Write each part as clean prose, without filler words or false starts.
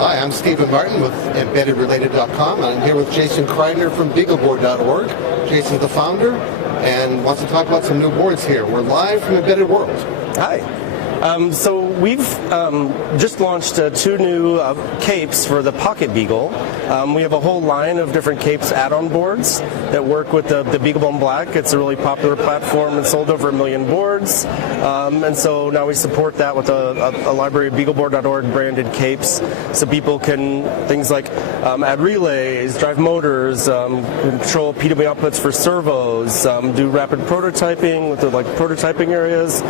Hi, I'm Stephen Martin with EmbeddedRelated.com, and I'm here with Jason Kridner from BeagleBoard.org. Jason's the founder and wants to talk about some new boards here. We're live from Embedded World. Hi. So we've just launched 2 new capes for the Pocket Beagle. We have a whole line of different capes add-on boards that work with the BeagleBone Black. It's a really popular platform and sold over 1 million boards. And so now we support that with a library of BeagleBoard.org branded capes, so people can things like add relays, drive motors, control PWM outputs for servos, do rapid prototyping with the prototyping areas,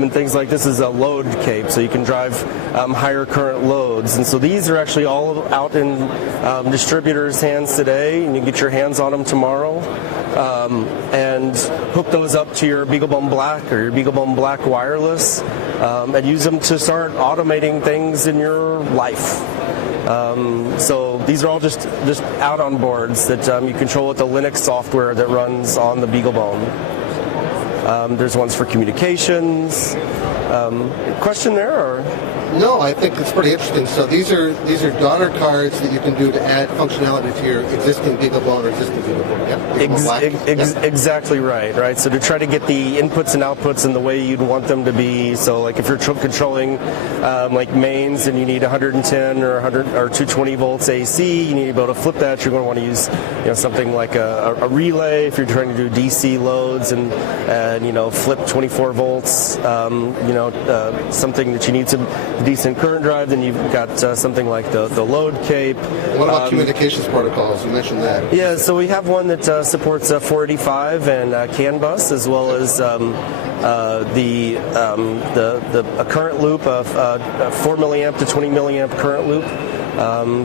and things like this is a load cape, so you can drive higher current loads. And so these are actually all out in distributors' hands today, and you can get your hands on them tomorrow. And hook those up to your BeagleBone Black or your BeagleBone Black wireless, and use them to start automating things in your life. So these are all just out-on boards that you control with the Linux software that runs on the BeagleBone. There's ones for communications. Question there, or? No, I think it's pretty interesting. So these are daughter cards that you can do to add functionality to your existing BeagleBone or existing BeagleBoard. Yeah? Exactly right. So to try to get the inputs and outputs in the way you'd want them to be. So like if you're controlling like mains and you need 110 or 100 or 220 volts AC, you need to be able to flip that. You're going to want to use something like a relay if you're trying to do DC loads and flip 24 volts. Something that you need some decent current drive, then you've got something like the load cape. What about communications protocols? You mentioned that. Yeah, so we have one that supports 485 and CAN bus, as well as the current loop of 4 milliamp to 20 milliamp current loop.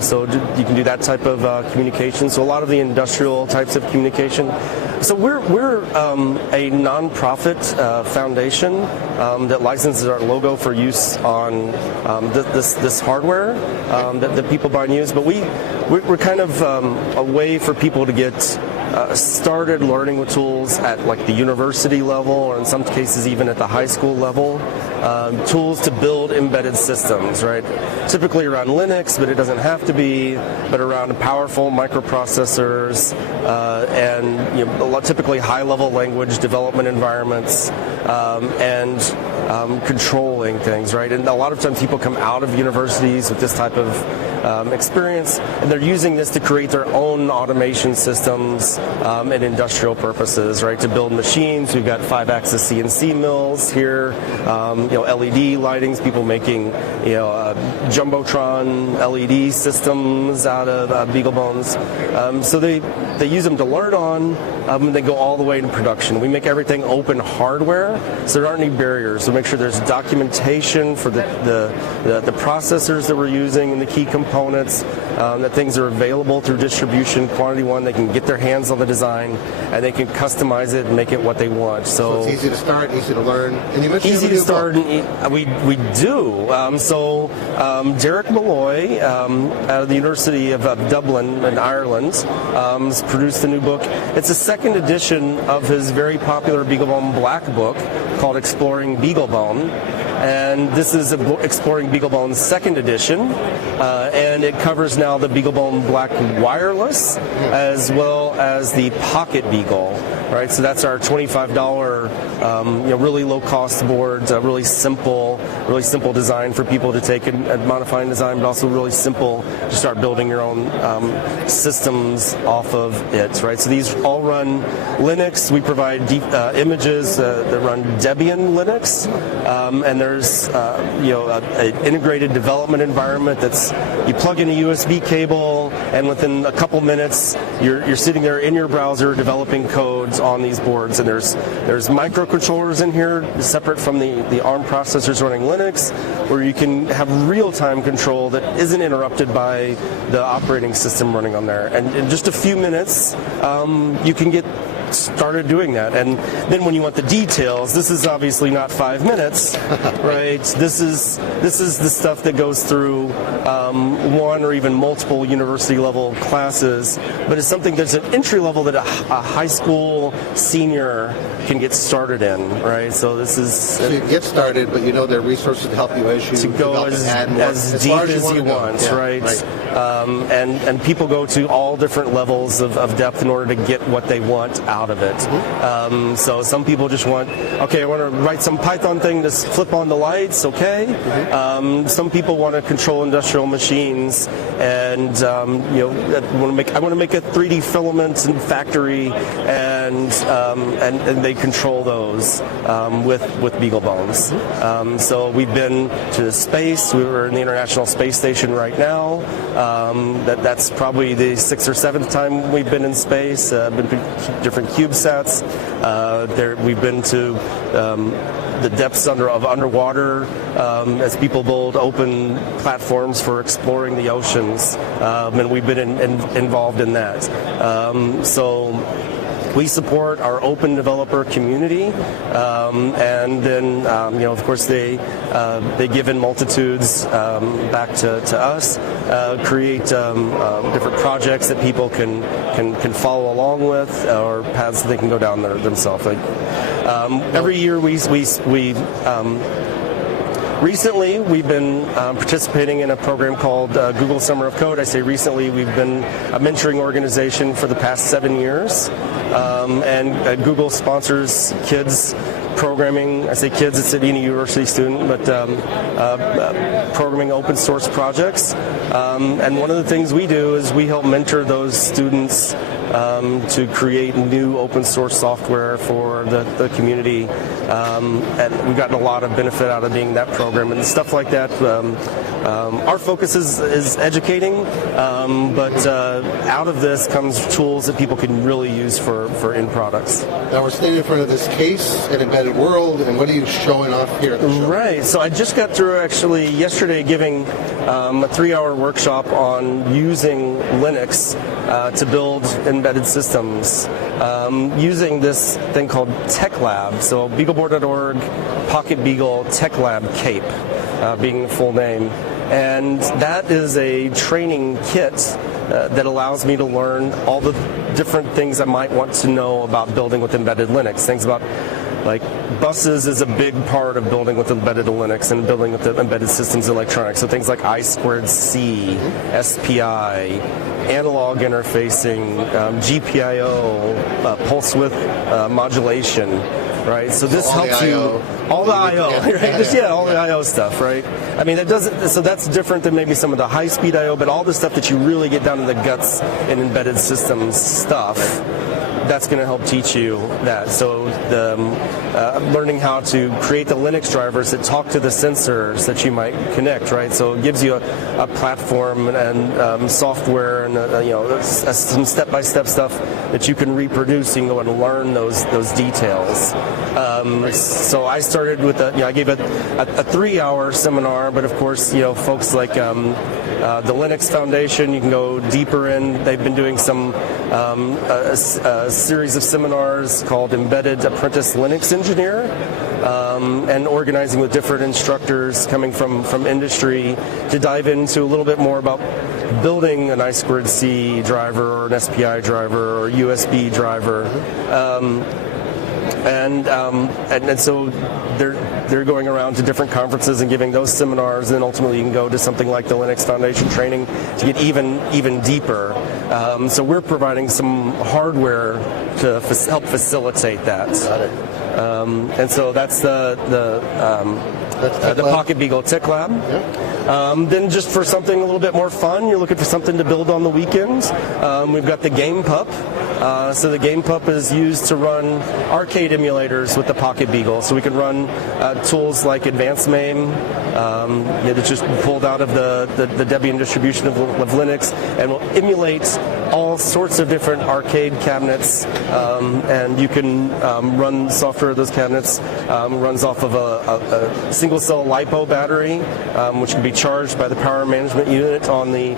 So you can do that type of communication. So a lot of the industrial types of communication. So we're a nonprofit foundation that licenses our logo for use on this hardware that people buy and use. But we're kind of a way for people to get started learning with tools at like the university level, or in some cases even at the high school level. Tools to build embedded systems, right? Typically around Linux, but it doesn't have to be, but around powerful microprocessors and typically high-level language development environments and controlling things, right? And a lot of times people come out of universities with this type of experience, and they're using this to create their own automation systems and industrial purposes, right? To build machines. We've got 5-axis CNC mills here, LED lightings, people making jumbotron LED systems out of BeagleBones. So they use them to learn on, and they go all the way into production. We make everything open hardware, so there aren't any barriers. So make sure there's documentation for the processors that we're using and the key components, that things are available through distribution, quantity one. They can get their hands on the design, and they can customize it and make it what they want. So it's easy to start, easy to learn. And you mentioned easy to start. We do. Derek Malloy out of the University of Dublin in Ireland has produced a new book. It's a second edition of his very popular BeagleBone Black book called Exploring BeagleBone. And this is Exploring BeagleBone's second edition, and it covers now the BeagleBone Black Wireless as well as the Pocket Beagle, right? So that's our $25, really low-cost board, really simple design for people to take and modify and design, but also really simple to start building your own systems off of it, right? So these all run Linux. We provide images that run Debian Linux, and there's an integrated development environment that's you plug in a USB cable, and within a couple minutes you're sitting there in your browser developing codes on these boards. And there's microcontrollers in here separate from the ARM processors running Linux, where you can have real-time control that isn't interrupted by the operating system running on there. And in just a few minutes you can get started doing that. And then when you want the details, this is obviously not 5 minutes, right? This is the stuff that goes through one or even multiple university level classes, but it's something that's an entry level that a high school senior can get started in, right? So this is so you get started, but you know there are resources to help you as you go as deep as you want, right? And people go to all different levels of depth in order to get what they want out of it. So some people just want, okay, I want to write some Python thing to flip on the lights, okay. Some people want to control industrial machines, and I want to make a 3D filament and factory, and they control those with BeagleBones. So we've been to space. We were in the International Space Station right now. That's probably the 6th or 7th time we've been in space. Been to different CubeSats. We've been to the depths of underwater as people build open platforms for exploring the oceans, and we've been involved in that. So we support our open developer community, and then of course they give in multitudes back to us, create different projects that people can follow along with, or paths that they can go down themselves. Every year recently, we've been participating in a program called Google Summer of Code. I say recently, we've been a mentoring organization for the past 7 years, and Google sponsors kids programming. I say kids, it's at any university student, but programming open source projects. And one of the things we do is we help mentor those students to create new open source software for the community. And we've gotten a lot of benefit out of being that program and stuff like that. Our focus is educating, but out of this comes tools that people can really use for end products. Now we're standing in front of this case at Embedded World, and what are you showing off here at the show? Right, so I just got through actually yesterday giving a 3-hour workshop on using Linux to build embedded systems, using this thing called TechLab. So BeagleBoard.org, Pocket Beagle TechLab Cape, being the full name. And that is a training kit that allows me to learn all the different things I might want to know about building with embedded Linux. Things about, like, buses is a big part of building with embedded Linux and building with the embedded systems electronics. So things like I2C, SPI, analog interfacing, GPIO, pulse width modulation, right? So this helps you, all the I/O, right? All the I/O stuff, right? I mean, so that's different than maybe some of the high-speed I/O, but all the stuff that you really get down to the guts in embedded systems stuff, that's going to help teach you that. So learning how to create the Linux drivers that talk to the sensors that you might connect, right? So it gives you a platform and software and some step-by-step stuff that you can reproduce. You can go and learn those details. So I started with I gave a 3-hour seminar, but of course, folks like the Linux Foundation, you can go deeper in. They've been doing some a series of seminars called Embedded Apprentice Linux Engineer, and organizing with different instructors coming from industry to dive into a little bit more about building an I2C driver or an SPI driver or USB driver. And so they're going around to different conferences and giving those seminars, and then ultimately you can go to something like the Linux Foundation training to get even deeper. So we're providing some hardware to help facilitate that. Got it. And so that's the Pocket Beagle TechLab. Yeah. Then just for something a little bit more fun, you're looking for something to build on the weekends. We've got the GameCup. So the GameCup is used to run arcade emulators with the Pocket Beagle. So we can run tools like Advanced MAME, that's just pulled out of the Debian distribution of Linux, and will emulate all sorts of different arcade cabinets, and you can run software of those cabinets. Runs off of a single-cell LiPo battery, which can be charged by the power management unit on the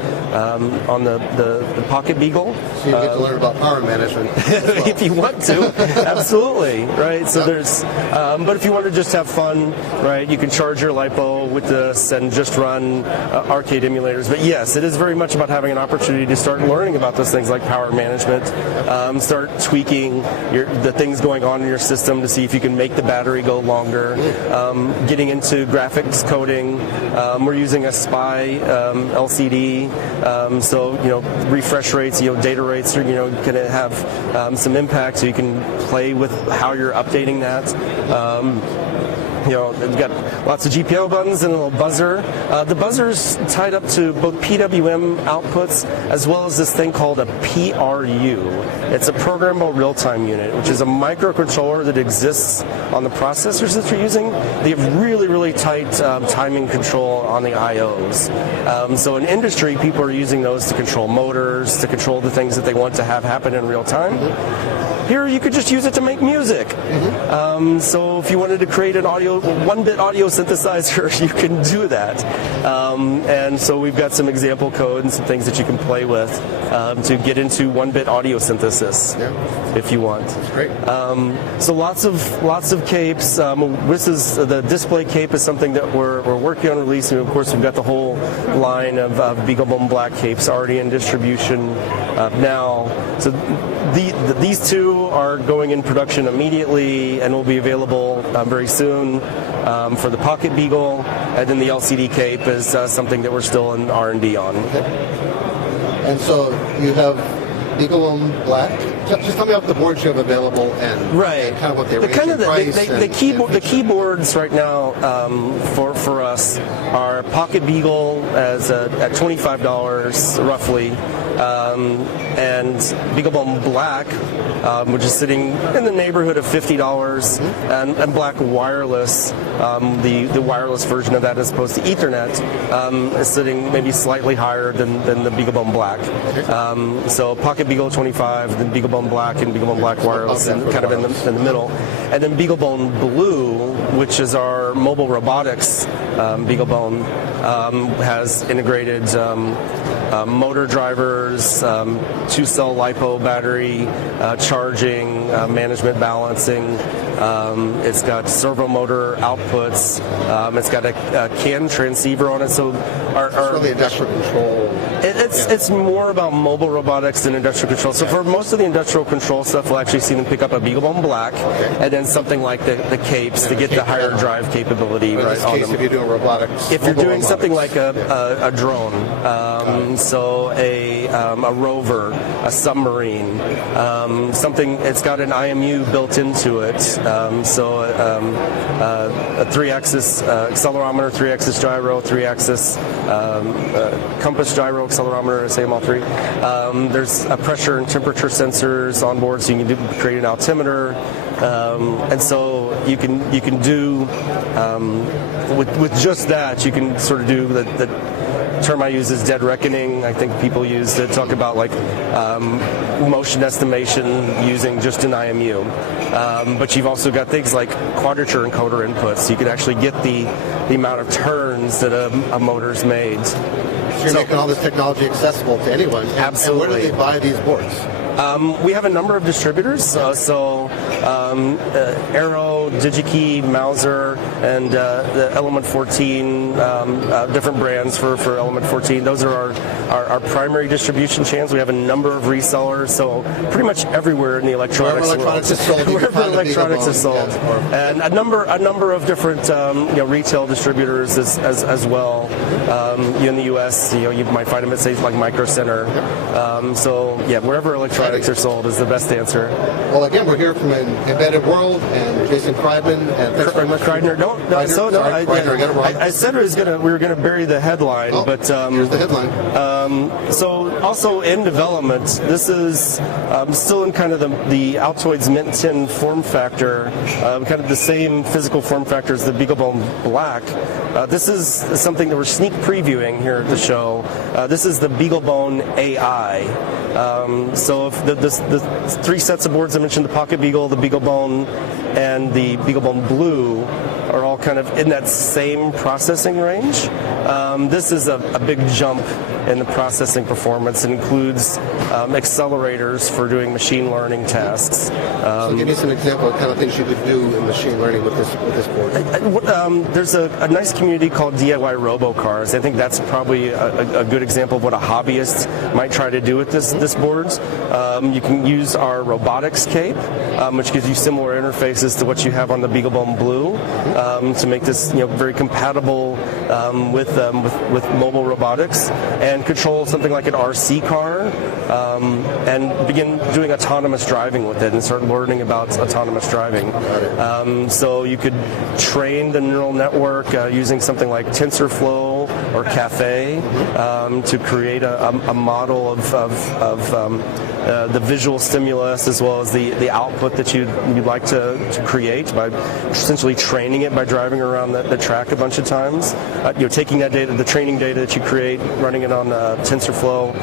Pocket Beagle. So you get to learn about power management as well. If you want to, absolutely, right? So there's, but if you want to just have fun, right, you can charge your LiPo with this and just run arcade emulators. But yes, it is very much about having an opportunity to start learning about those things like power management, start tweaking the things going on in your system to see if you can make the battery go longer, getting into graphics coding. We're using a SPI LCD, so refresh rates, data rates are going to have some impact, so you can play with how you're updating that. They've got lots of GPIO buttons and a little buzzer. The buzzer's tied up to both PWM outputs as well as this thing called a PRU. It's a programmable real-time unit, which is a microcontroller that exists on the processors that you're using. They have really, really tight timing control on the IOs. So in industry, people are using those to control motors, to control the things that they want to have happen in real time. Here, you could just use it to make music. So if you wanted to create an 1-bit audio synthesizer, you can do that. And so we've got some example code and some things that you can play with to get into 1-bit audio synthesis, if you want. That's great. So lots of capes. This is the display cape is something that we're working on releasing. Of course, we've got the whole line of BeagleBone Black capes already in distribution now. So these two are going in production immediately and will be available very soon for the Pocket Beagle, and then the LCD cape is something that we're still in R&D on. Okay. And so you have BeagleBone Black. Just tell me about the boards you have available and kind of what they range in price. The keyboards right now for us are Pocket Beagle at $25 roughly, and BeagleBone Black, which is sitting in the neighborhood of $50, and Black Wireless, the wireless version of that as opposed to Ethernet, is sitting maybe slightly higher than the BeagleBone Black. So Pocket Beagle 25, then BeagleBone Black and BeagleBone Black Wireless, and kind of in the middle. And then BeagleBone Blue, which is our mobile robotics BeagleBone, has integrated motor drivers, 2-cell LiPo battery, charging, management balancing. It's got servo motor outputs. It's got a CAN transceiver on it. So it's really industrial control. It's more about mobile robotics than industrial control. So for most of the industrial control stuff, we'll actually see them pick up a BeagleBone Black, and then something like the capes to get the higher drive capability right on them. If you're doing robotics, if you're doing something like a drone, so a rover, a submarine, something. It's got an IMU built into it, so a 3-axis accelerometer, 3-axis gyro, 3-axis compass gyro accelerometer, say them all three. There's a pressure and temperature sensors on board, so you can create an altimeter, and so you can do with just that, you can sort of do the term I use is dead reckoning. I think people use to talk about like motion estimation using just an IMU. But you've also got things like quadrature encoder inputs, so you can actually get the amount of turns that a motor's made. So you're making all this technology accessible to anyone. Absolutely. And where do they buy these boards? We have a number of distributors, so Arrow, DigiKey, Mauser, and the Element 14, different brands for Element 14. Those are our primary distribution channels. We have a number of resellers, so pretty much everywhere in the electronics world. Wherever electronics is sold. And a number of different retail distributors as well. In the U.S., you might find them at, say, like Micro Center. So, yeah, wherever electronics are sold is the best answer. Well, again, we're here from an embedded world, and Jason Kridner, and thanks very much. Kridner, I said we were gonna bury the headline, but here's the headline. So also in development, this is still in kind of the Altoids Mint 10 form factor, kind of the same physical form factor as the BeagleBone Black. This is something that we're sneak previewing here at the show. This is the BeagleBone AI. So if the three sets of boards I mentioned, the Pocket Beagle, the BeagleBone, and the BeagleBone Blue, are all kind of in that same processing range. This is a big jump in the processing performance. It includes accelerators for doing machine learning tasks. So give me some example of kind of things you could do in machine learning with this board. There's a nice community called DIY Robocars. I think that's probably a good example of what a hobbyist might try to do with this board. You can use our robotics cape, which gives you similar interfaces to what you have on the BeagleBone Blue, to make this very compatible with mobile robotics, and control something like an RC car, and begin doing autonomous driving with it and start learning about autonomous driving. So you could train the neural network using something like TensorFlow or Caffe to create a model of the visual stimulus as well as the output that you'd like to create by essentially training it by driving around the track a bunch of times. Taking that data, the training data that you create, running it on TensorFlow,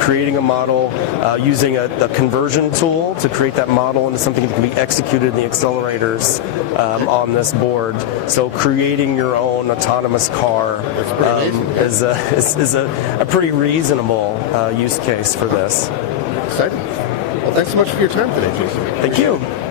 creating a model, using a conversion tool to create that model into something that can be executed in the accelerators on this board. So creating your own autonomous car is a pretty reasonable use case for this. Exciting. Well, thanks so much for your time today, Jason. Thank you.